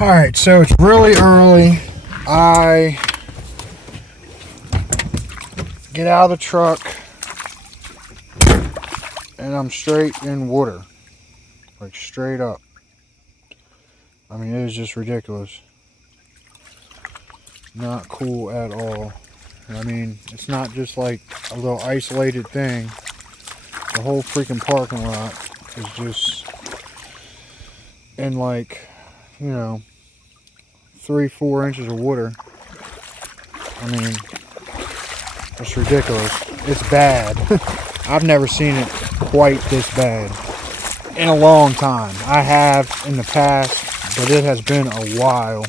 Alright, so it's really early. I get out of the truck and I'm straight in water. Like straight up. I mean, it is just ridiculous. Not cool at all. I mean, it's not just like a little isolated thing. The whole freaking parking lot is just in like, you know, 3-4 inches of water. I mean, it's ridiculous. It's bad. I've never seen it quite this bad in a long time. I have in the past, but it has been a while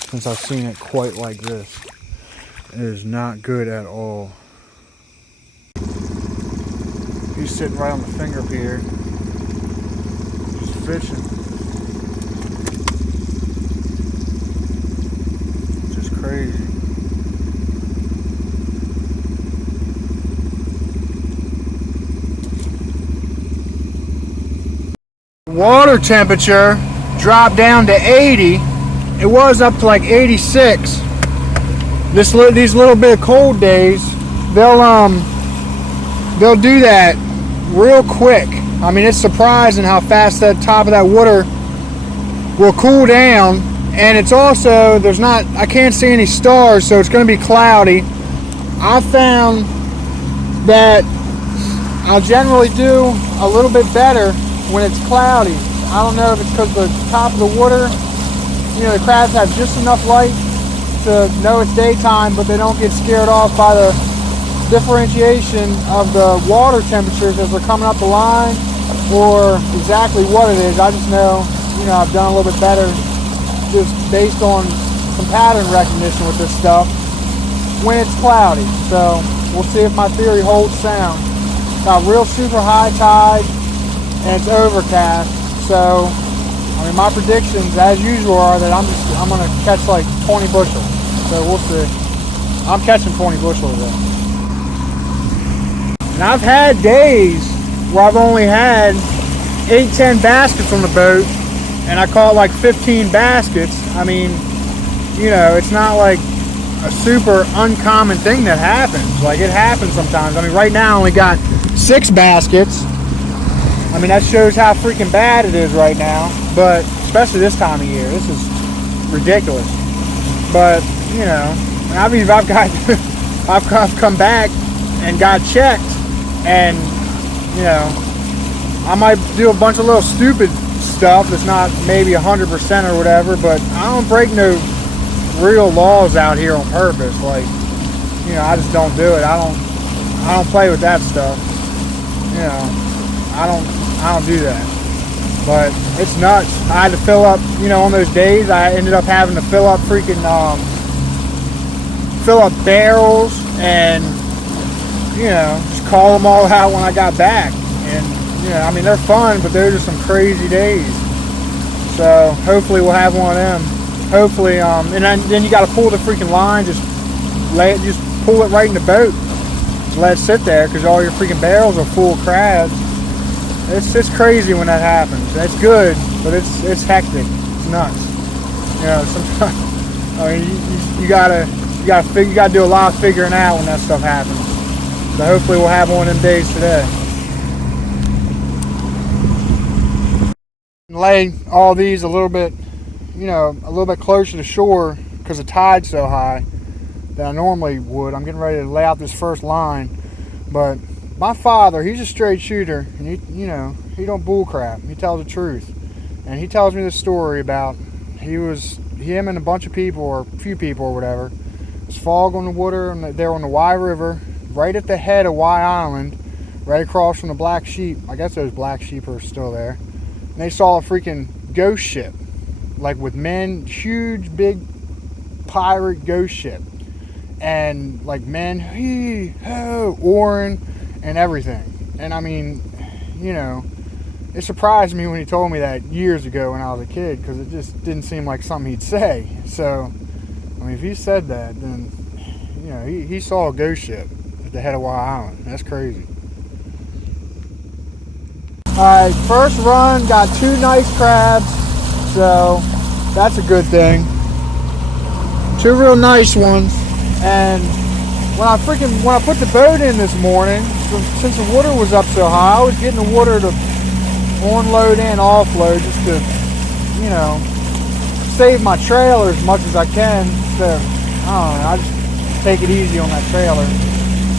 since I've seen it quite like this. It is not good at all. He's sitting right on the finger pier, just fishing. Just crazy. Water temperature dropped down to 80. It was up to like 86. These little bit of cold days, they'll do that real quick. I mean, it's surprising how fast that top of that water will cool down. And it's also, I can't see any stars, so it's going to be cloudy. I found that I'll generally do a little bit better when it's cloudy. I don't know if it's because the top of the water, you know, the crabs have just enough light to know it's daytime, but they don't get scared off by the differentiation of the water temperatures as they're coming up the line, or exactly what it is. I just know, you know, I've done a little bit better just based on some pattern recognition with this stuff when it's cloudy. So we'll see if my theory holds sound. Got real super high tide and it's overcast. So I mean, my predictions as usual are that I'm gonna catch like 20 bushel. So we'll see. I'm catching 20 bushel today. And I've had days where I've only had 8-10 baskets on the boat, and I caught like 15 baskets. I mean, you know, it's not like a super uncommon thing that happens. Like, it happens sometimes. I mean, right now I only got 6 baskets. I mean, that shows how freaking bad it is right now. But especially this time of year, this is ridiculous. But you know, I've come back and got checked, and you know, I might do a bunch of little stupid stuff that's not maybe 100% or whatever, but I don't break no real laws out here on purpose. Like, you know, I just don't do it. I don't play with that stuff. You know, I don't do that. But it's nuts. I had to fill up, you know, on those days I ended up having to fill up freaking fill up barrels and, you know, just call them all out when I got back. And, you know, I mean, they're fun, but those are some crazy days. So hopefully we'll have one of them. Hopefully, and then you got to pull the freaking line, just pull it right in the boat. Just let it sit there, because all your freaking barrels are full of crabs. It's crazy when that happens. It's good, but it's hectic. It's nuts. You know, sometimes, I mean, you gotta do a lot of figuring out when that stuff happens. So hopefully we'll have one of them days today. Lay all these a little bit, you know, a little bit closer to shore because the tide's so high than I normally would. I'm getting ready to lay out this first line, but my father, he's a straight shooter, and he don't bull crap. He tells the truth, and he tells me this story about him and a bunch of people, or a few people or whatever, was fog on the water, and they're on the Y River, right at the head of Y Island, right across from the Black Sheep. I guess those Black Sheep are still there. And they saw a freaking ghost ship, like with men, huge, big pirate ghost ship, and like men, hee ho, oaring and everything. And I mean, you know, it surprised me when he told me that years ago when I was a kid, because it just didn't seem like something he'd say. So, I mean, if he said that, then, you know, he saw a ghost ship at the head of Wild Island. That's crazy. Alright, first run, got 2 nice crabs, so that's a good thing. 2 real nice ones. And when I put the boat in this morning, since the water was up so high, I was getting the water to onload and offload just to, you know, save my trailer as much as I can. So, I don't know, I just take it easy on that trailer.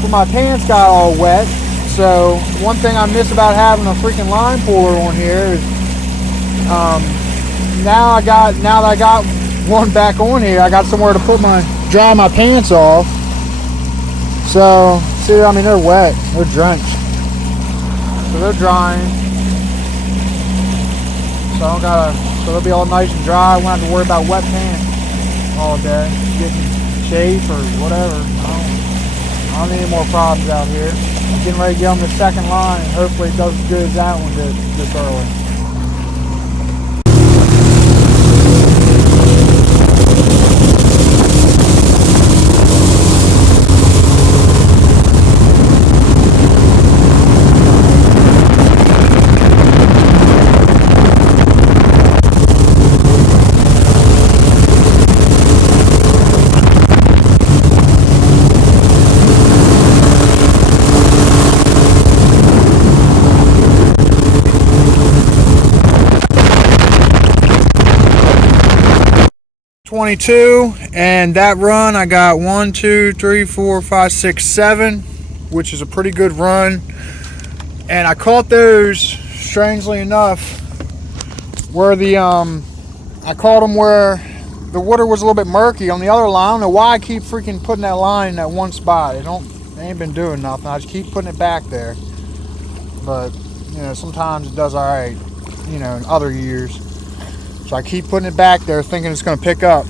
But my pants got all wet, so one thing I miss about having a freaking line puller on here is, now that I got one back on here, I got somewhere to dry my pants off. So, see, I mean, they're wet, they're drenched. So they're drying. So they'll be all nice and dry. I won't have to worry about wet pants all day, getting chafe or whatever. I don't need any more problems out here. I'm getting ready to get on the second line, and hopefully it does as good as that one did this early. 22, and that run I got 1, 2, 3, 4, 5, 6, 7, which is a pretty good run. And I caught those, strangely enough, where I caught them where the water was a little bit murky on the other line. I don't know why I keep freaking putting that line in that one spot. They ain't been doing nothing. I just keep putting it back there. But, you know, sometimes it does all right, you know, in other years. So I keep putting it back there thinking it's going to pick up.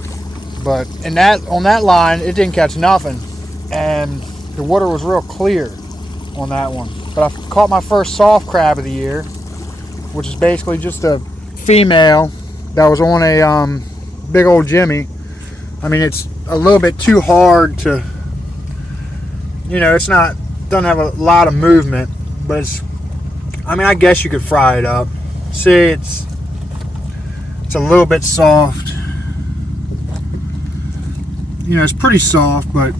But on that line, it didn't catch nothing. And the water was real clear on that one. But I caught my first soft crab of the year, which is basically just a female that was on a big old Jimmy. I mean, it's a little bit too hard to, you know, doesn't have a lot of movement. But I mean, I guess you could fry it up. See, it's a little bit soft. You know, it's pretty soft, but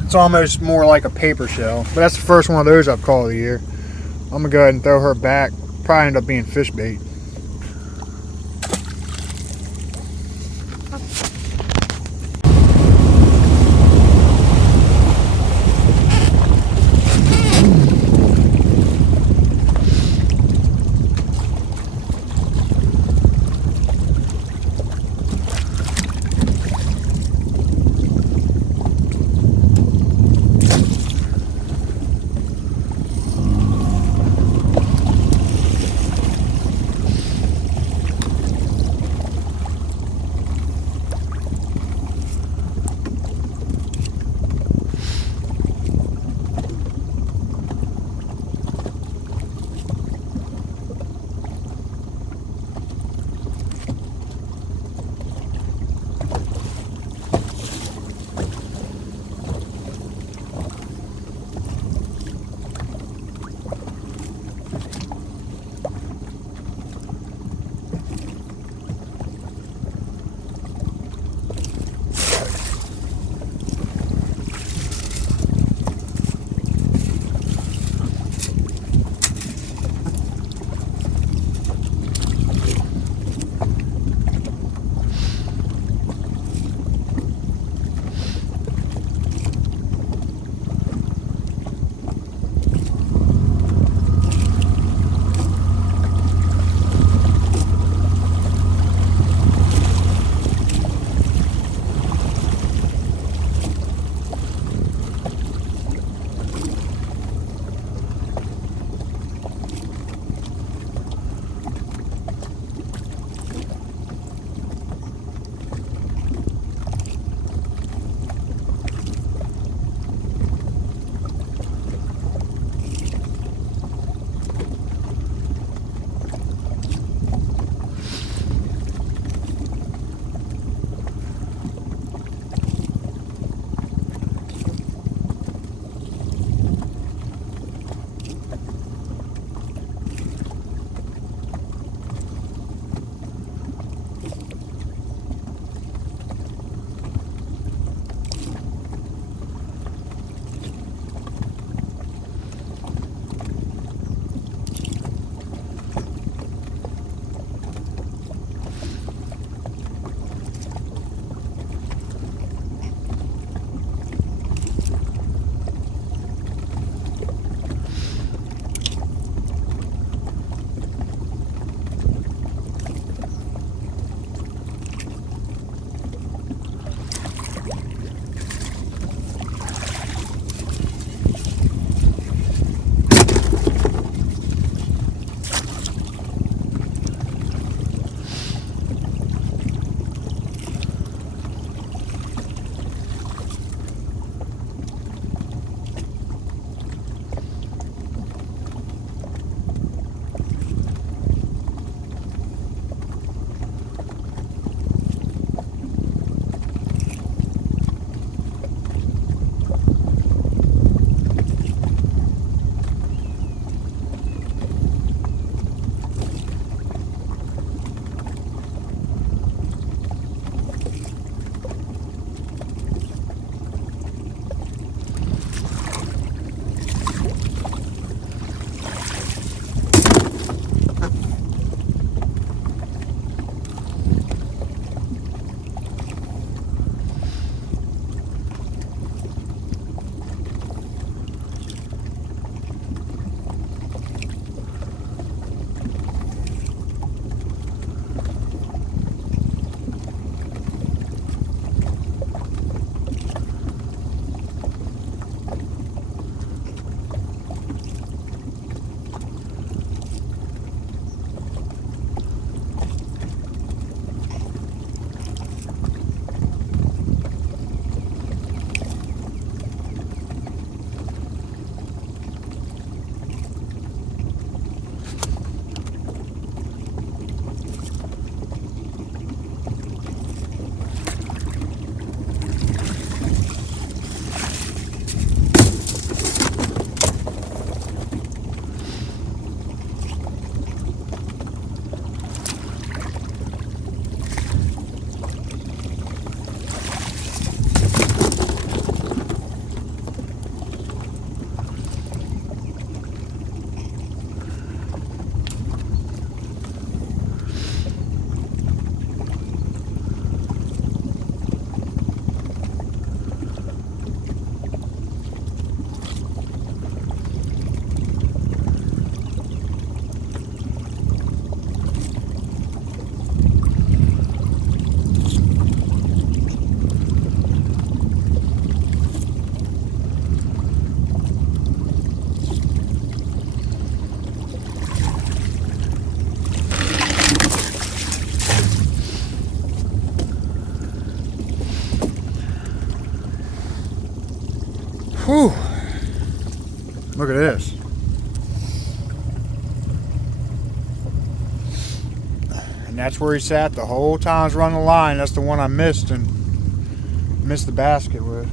it's almost more like a paper shell. But that's the first one of those I've caught of the year. I'm gonna go ahead and throw her back. Probably end up being fish bait. Whew. Look at this. And that's where he sat the whole time I was running the line. That's the one I missed and missed the basket with.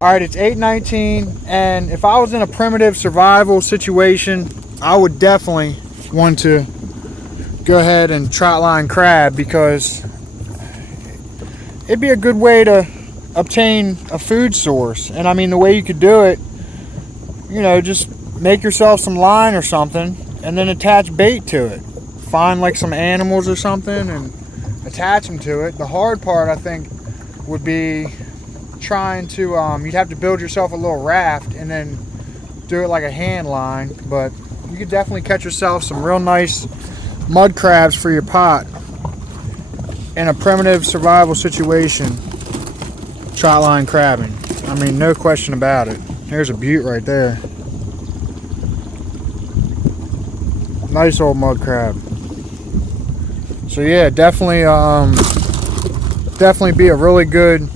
Alright, it's 8:19, and if I was in a primitive survival situation, I would definitely want to go ahead and trotline crab, because it'd be a good way to obtain a food source. And I mean, the way you could do it, you know, just make yourself some line or something and then attach bait to it. Find like some animals or something and attach them to it. The hard part, I think, would be trying to you'd have to build yourself a little raft and then do it like a hand line. But you could definitely catch yourself some real nice mud crabs for your pot in a primitive survival situation. Trotline crabbing, I mean, no question about it. There's a butte right there. Nice old mud crab. So yeah, definitely be a really good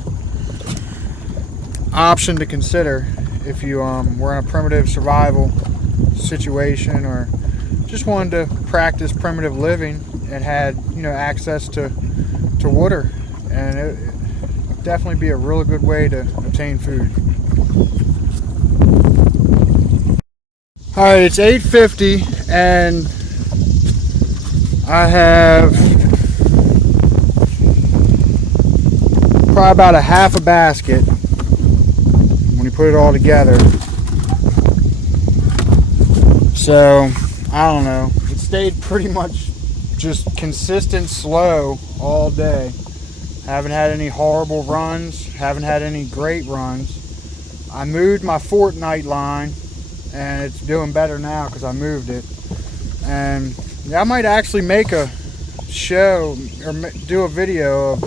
option to consider if you were in a primitive survival situation, or just wanted to practice primitive living and had, you know, access to water. And it would definitely be a really good way to obtain food. Alright, it's 8:50 and I have probably about a half a basket when you put it all together. So I don't know, it stayed pretty much just consistent slow all day. Haven't had any horrible runs, haven't had any great runs. I moved my fortnight line and it's doing better now because I moved it. And I might actually make a show or do a video of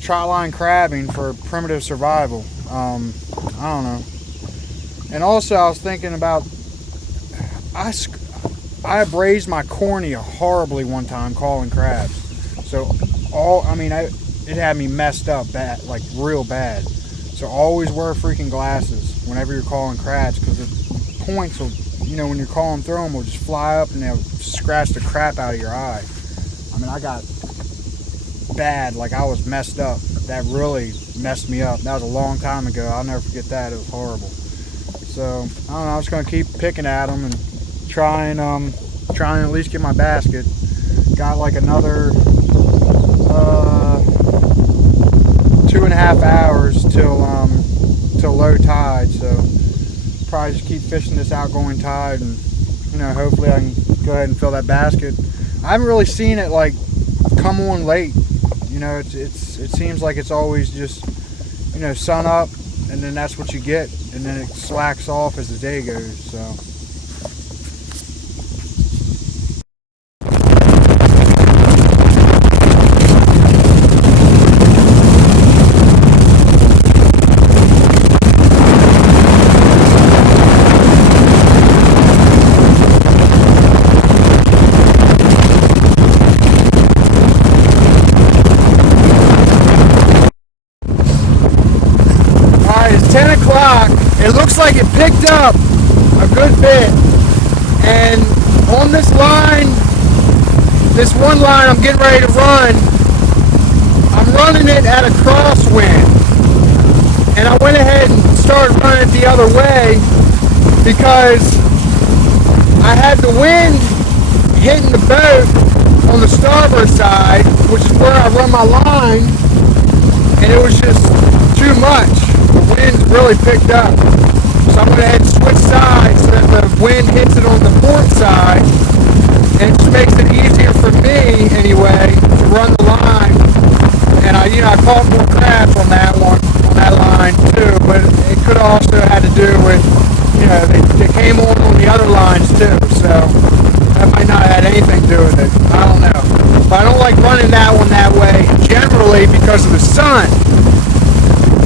trotline crabbing for primitive survival. I don't know. And also I was thinking about, I abrased my cornea horribly one time calling crabs. So it had me messed up bad, like real bad. So always wear freaking glasses whenever you're calling crabs, because the points will, you know, when you're calling through them, will just fly up and they'll scratch the crap out of your eye. I mean, I got bad, like I was messed up. That really messed me up. That was a long time ago. I'll never forget that. It was horrible. So I don't know, I'm just gonna keep picking at them and trying at least get my basket. Got like another 2.5 hours till low tide, so probably just keep fishing this outgoing tide, and you know, hopefully I can go ahead and fill that basket. I haven't really seen it like come on late. You know, it seems like it's always just, you know, sun up and then that's what you get, and then it slacks off as the day goes. So it's 10 o'clock. It looks like it picked up a good bit. And on this line, this one line I'm getting ready to run, I'm running it at a crosswind. And I went ahead and started running it the other way because I had the wind hitting the boat on the starboard side, which is where I run my line, and it was just too much. The wind really picked up. So I'm going to ahead and switch sides so that the wind hits it on the port side, and it just makes it easier for me anyway to run the line. And I caught more crabs on that one, on that line too, but it could also had to do with, you know, they came on the other lines too, so that might not have had anything to do with it. I don't know. But I don't like running that one that way generally because of the sun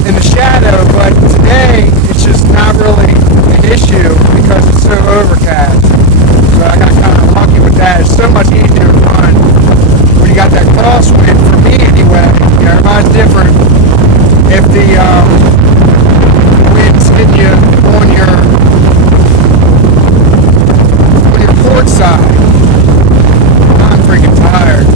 in the shadow, but today it's just not really an issue because it's so overcast. So I got kind of lucky with that. It's so much easier to run when you got that crosswind, for me anyway. You know, everybody's different. if the wind's hitting you on your port side. I'm freaking tired.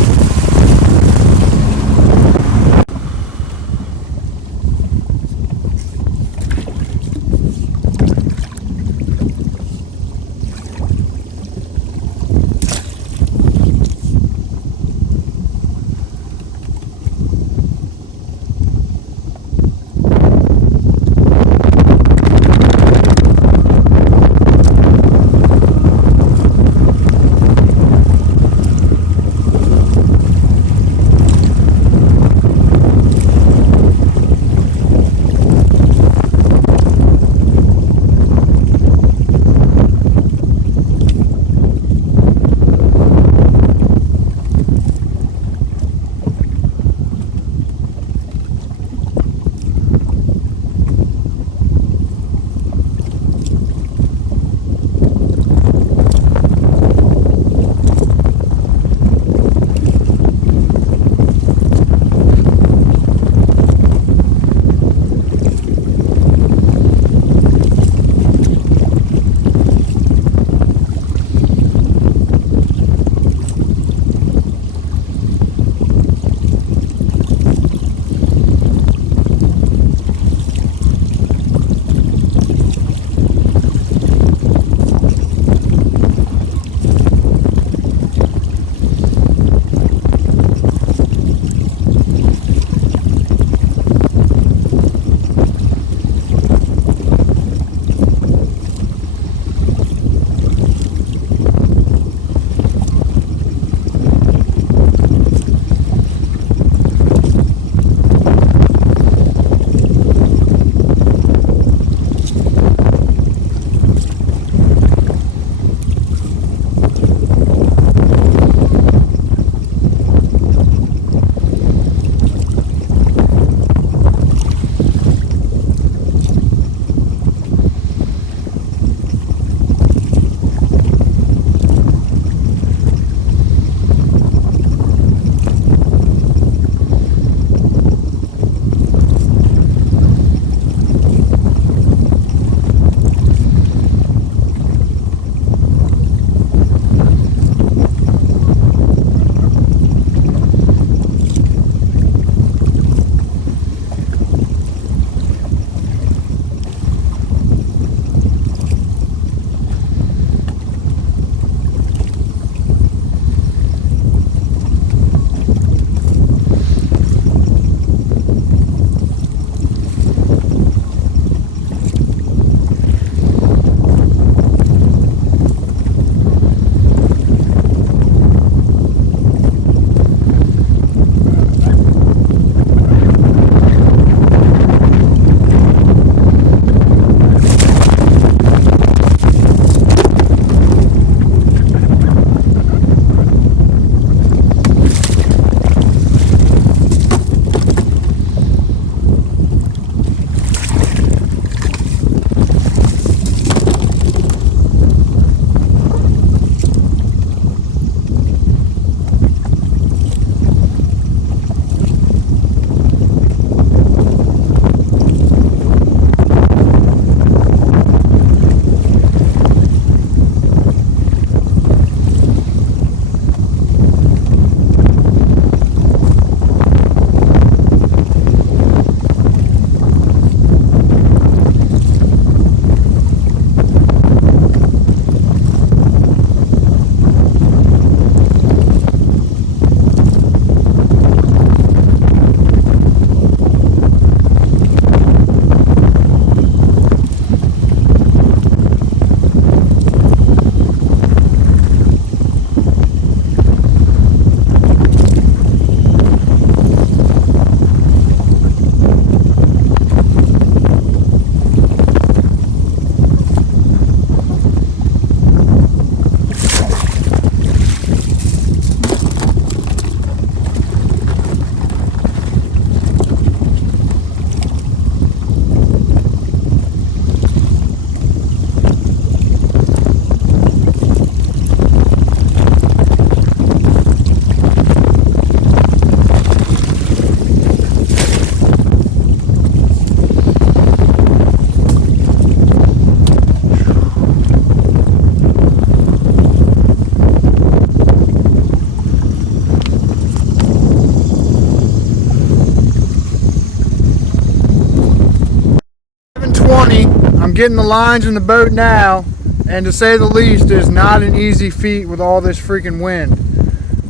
getting the lines in the boat now, and to say the least, is not an easy feat with all this freaking wind.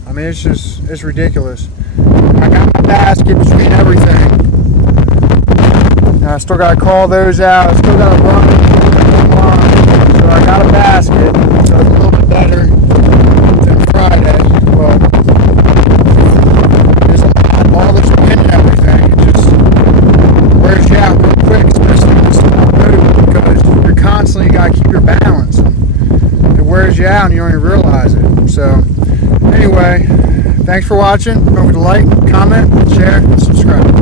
I mean, it's ridiculous. I got my basket between everything. And I still gotta call those out. I still gotta run. So I got a basket, so it's a little bit better than Friday. But there's all this wind and everything. It just wears you out real quick, especially in this small boat, because you're constantly, you gotta keep your balance. It wears you out and you don't even realize it. So anyway, thanks for watching. Don't forget to like, comment, share, and subscribe.